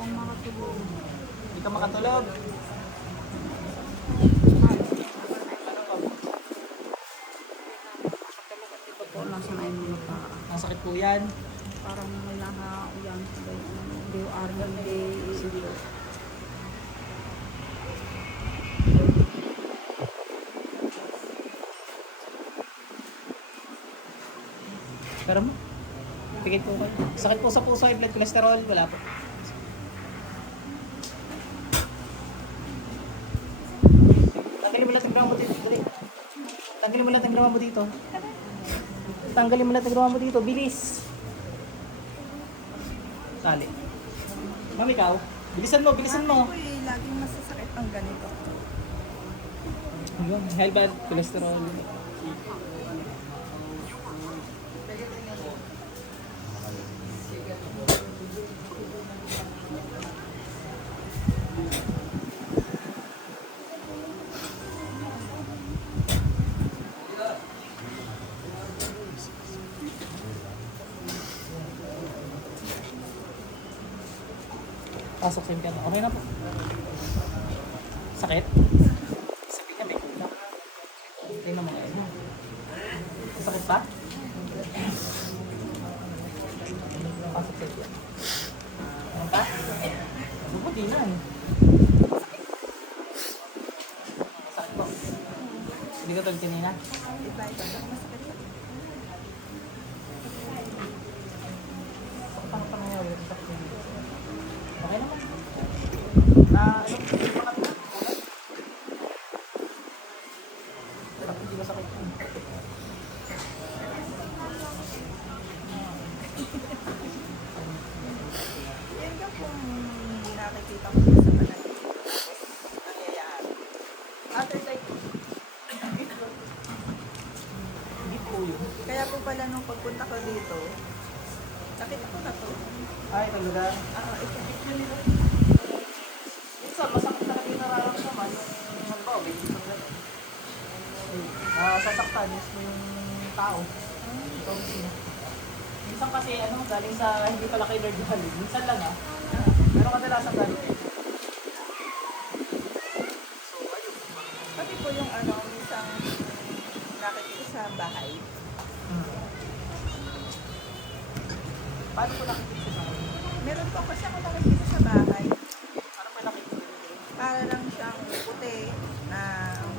ako makatulog. Hindi ka makatulog. Ano po? Ito po, nasa na yung mga paa. Masakit po yan. Parang may nakauyan. Hindi army day. Pero mo. Pikit po kayo. Sakit po sa puso, high blood cholesterol. Wala po. Tanggalin mo lahat ng grama mo dito. Dali. Tanggalin mo lahat ng grama mo dito. Tanggalin mo lahat ng grama mo dito. Bilis. Sali. Ma'am, ikaw. Bilisan mo, bilisan mo. Ako eh, laging masasakit ang ganito. Ayun, high blood cholesterol. Pasok sa impyerno. Okay na po. Sakit? Sakit niya, may kulang. Tingnan mo ngayon. Sakit pa? Pasok sa impyerno. Ano pa? Buti yan. Sakit po. Hindi ka tulad kanina? Diba, ito lang masakit pa. Paano pa nangyari? Sakit niya dito. Okay naman. Ano? Hindi ba sakit yun? Yan ka kung nakikita ko sa panay. Nangyayari. After like, Hindi po yun. kaya po pala nung pagpunta ko dito, nakita ko na to. Ay, talaga. Ito nila. Minsan, masakit talaga yung nararamdaman. Yung halimbawa, may isang gano'n. Sasaktan mismo yung tao. Ikaw sino. Minsan kasi, galing sa hindi pala kay Lord galing. Minsan lang pero kadalasan galing kay Lord. So, ayun. Pati po yung isang nakikita sa bahay. Paano ko nakikita sa akin? Meron po kasi ako nakikita sa bahay. Ano pa nakikita? Para lang siyang puti na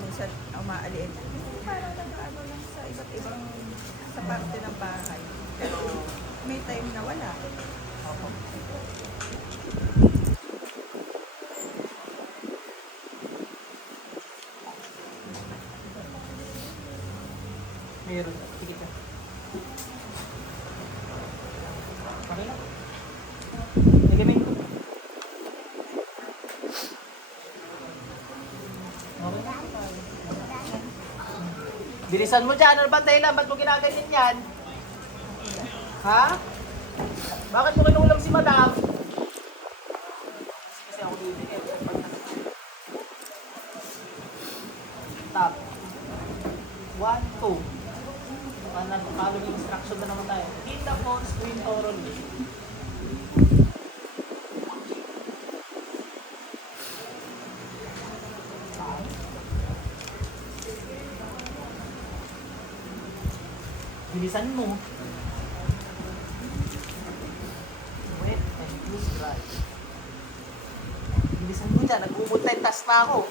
minsan umaaliin. Para lang lang sa iba't ibang sa parte ng bahay. Pero may time na wala. Opo. Meron. Sige ka. Okay lang. Element ko. Okay lang. Bilisan mo dyan. Ano ba dahilan? Ba't mo ginaganyan yan? Ha? Bakit mo kinulam si madam? Kasi ako bibigyan. Top. 1, 2. Following instruction na naman tayo. Hit the phone screen thoroughly. Bilisan mo. Wet and use dry. Bilisan mo dyan. Nag-multitask na ako.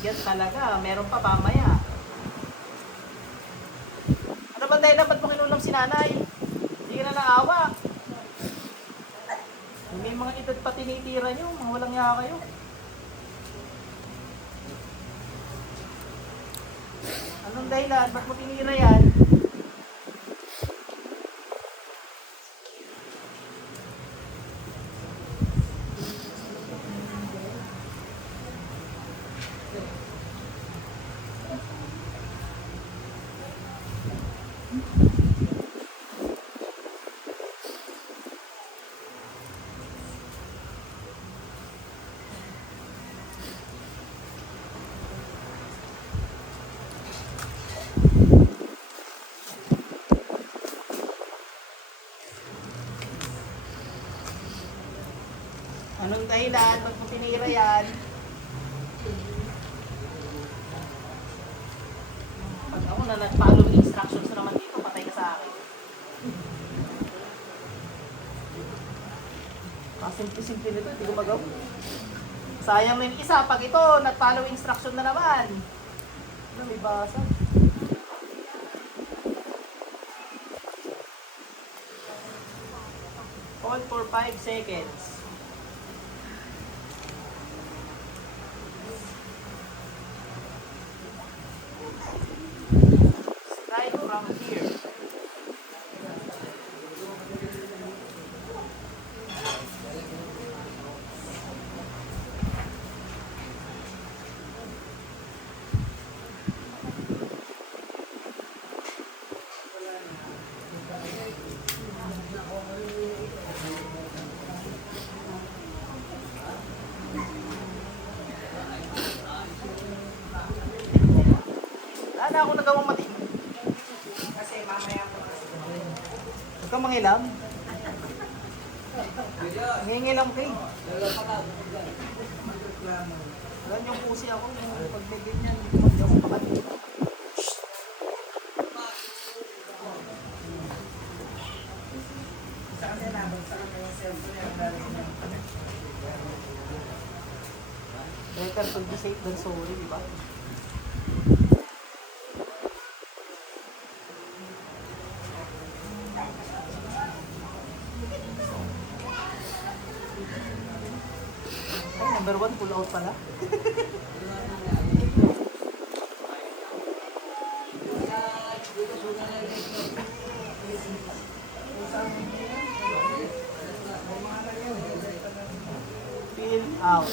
Yan talaga, meron pa mamaya. Ano ba dahil ba't mo kinulam si nanay? Hindi ka na naawa. May mga edad pa tinitira nyo, mga walang yaka kayo. Anong dahilan? Ba't mo tinira yan? Anong dahilan? Ba't mo tinira yan? Pag ako na nag-follow instructions na naman dito, patay ka sa akin. Simple-simple nito, hindi ko magawa. Sayang na yung isa, pag ito, nag-follow instruction na naman. Ano, may basa. Hold for 5 seconds. Strike from here. Ano ako nagawang mati? Kasi mamaya ko kasi. Huwag kang mangilam. Nangingilam ka eh. Ganyan yung pusi ako. Pag may ganyan, hindi ako makalimutan. Sa kasi nabag sa kanya yung cellphone yung dali na. Better to be safe than sorry, di ba? Ay, number 1, pull out pala. Fill out.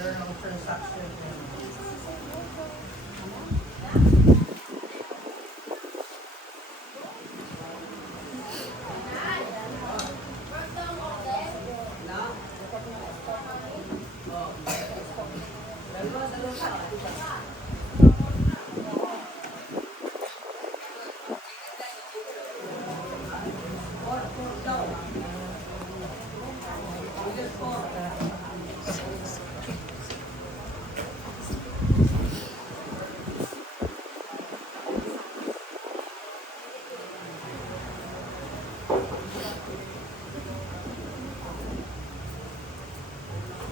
Meron ako transaction.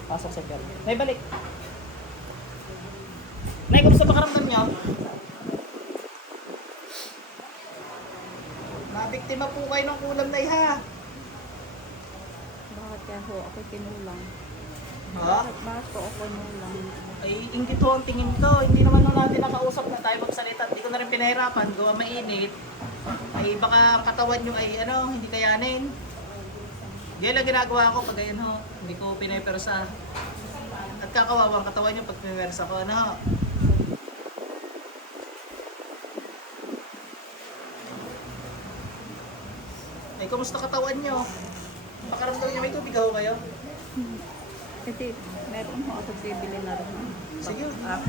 Pasok sa pero. Nay, balik. Nay, kumusta pakaramdam niyo? Nabiktima po kayo ng kulam na iha. Bakit kaya ho ako kinulang? Ha? Bakit ko ako kinulang? Ay, inggit ho ang tingin ko. Hindi naman ho natin nakausap na tayo magsalita. Hindi ko na rin pinahirapan. Gawa mainit. Ay, baka ang katawan nyo ay ano, hindi kayanin. Yan lang ginagawa ko pag ganyan ho. Hindi ko pinapersa. At kakawawang katawan nyo pag pinapersa ko. Ano ho? Ay, kumusta katawan nyo? Pakaramdam nyo may tubig ho kayo? Kasi meron ho ako bibili na rin. Sige. Ah,